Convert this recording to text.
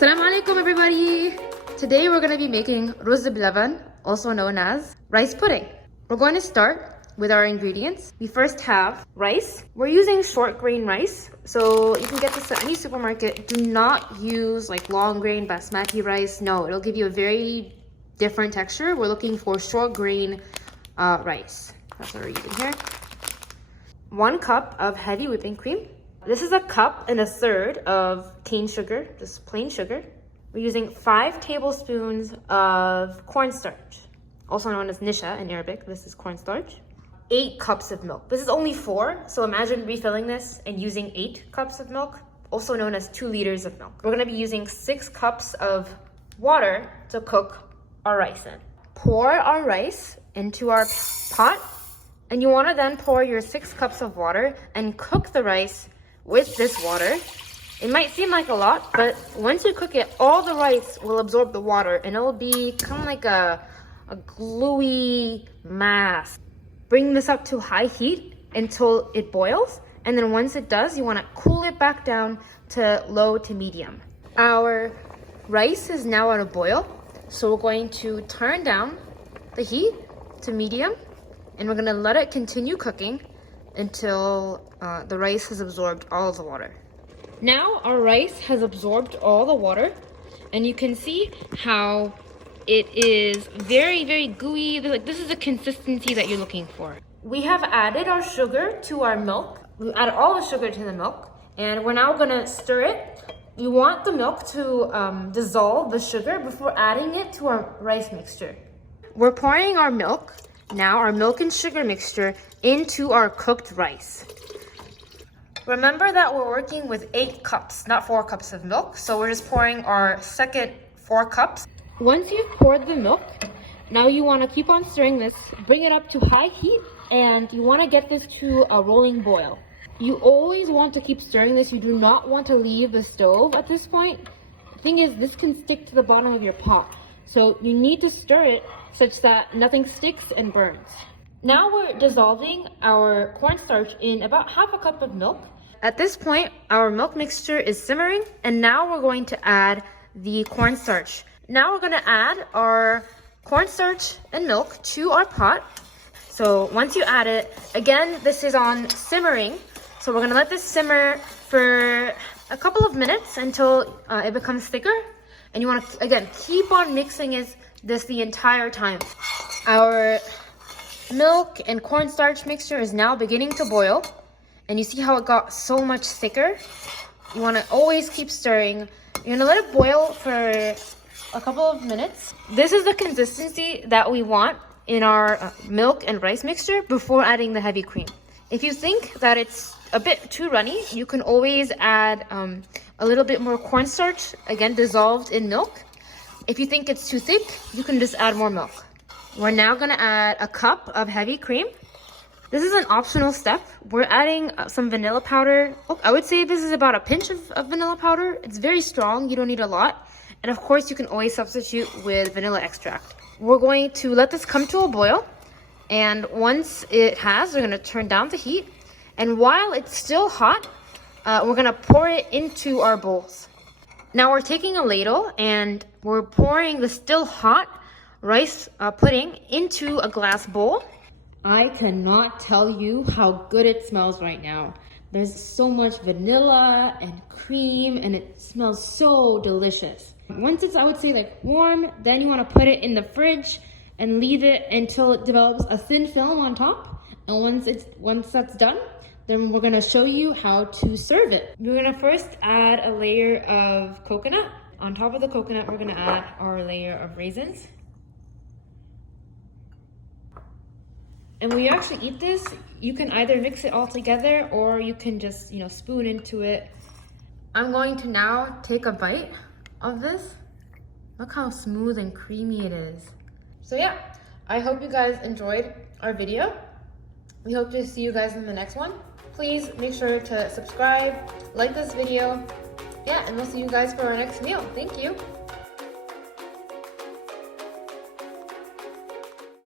Assalamu alaikum everybody! Today we're going to be making ruz باللبن, also known as rice pudding. We're going to start with our ingredients. We first have rice. We're using short grain rice, so you can get this at any supermarket. Do not use like long grain basmati rice. No, it'll give you a very different texture. We're looking for short grain rice. That's what we're using here. 1 cup of heavy whipping cream. This is 1.5 cups of cane sugar, just plain sugar. We're using 5 tablespoons of cornstarch, also known as nisha in Arabic. This is cornstarch. 8 cups of milk. This is only 4, so imagine refilling this and using 8 cups of milk, also known as 2 liters of milk. We're gonna be using 6 cups of water to cook our rice in. Pour our rice into our pot, and you wanna then pour your 6 cups of water and cook the rice with this water. It might seem like a lot, but once you cook it, all the rice will absorb the water and it will be kind of like a gluey mass. Bring this up to high heat until it boils, and then once it does, you want to cool it back down to low to medium. Our rice is now at a boil, so we're going to turn down the heat to medium, and we're going to let it continue cooking until the rice has absorbed all of the water. Now our rice has absorbed all the water, and you can see how it is very, very gooey. Like, this is the consistency that you're looking for. We have added our sugar to our milk. We added all the sugar to the milk, and we're now gonna stir it. You want the milk to dissolve the sugar before adding it to our rice mixture. We're pouring our milk, now our milk and sugar mixture, into our cooked rice. Remember that we're working with 8 cups, not 4 cups of milk, so we're just pouring our second 4 cups. Once you've poured the milk, now you want to keep on stirring this, bring it up to high heat, and you want to get this to a rolling boil. You always want to keep stirring this. You do not want to leave the stove at this point. The thing is, this can stick to the bottom of your pot, so you need to stir it such that nothing sticks and burns. Now we're dissolving our cornstarch in about 1/2 cup of milk. At this point, our milk mixture is simmering, and now we're going to add the cornstarch. Now we're gonna add our cornstarch and milk to our pot. So once you add it, again, this is on simmering. So we're gonna let this simmer for a couple of minutes until it becomes thicker. And you wanna, again, keep on mixing this the entire time. Our milk and cornstarch mixture is now beginning to boil. And you see how it got so much thicker? You wanna always keep stirring. You're gonna let it boil for a couple of minutes. This is the consistency that we want in our milk and rice mixture before adding the heavy cream. If you think that it's a bit too runny, you can always add a little bit more cornstarch, again dissolved in milk. If you think it's too thick, you can just add more milk. We're now gonna add 1 cup of heavy cream. This is an optional step. We're adding some vanilla powder. I would say this is about a pinch of vanilla powder. It's very strong, you don't need a lot. And of course, you can always substitute with vanilla extract. We're going to let this come to a boil. And once it has, we're gonna turn down the heat. And while it's still hot, we're gonna pour it into our bowls. Now we're taking a ladle and we're pouring the still hot rice pudding into a glass bowl. I cannot tell you how good it smells right now. There's so much vanilla and cream, and it smells so delicious. Once it's, I would say, like warm, then you want to put it in the fridge and leave it until it develops a thin film on top. And once that's done, then we're gonna show you how to serve it. We're gonna first add a layer of coconut. On top of the coconut, we're gonna add our layer of raisins. And when you actually eat this, you can either mix it all together or you can just, spoon into it. I'm going to now take a bite of this. Look how smooth and creamy it is. So yeah, I hope you guys enjoyed our video. We hope to see you guys in the next one. Please make sure to subscribe, like this video. Yeah, and we'll see you guys for our next meal. Thank you.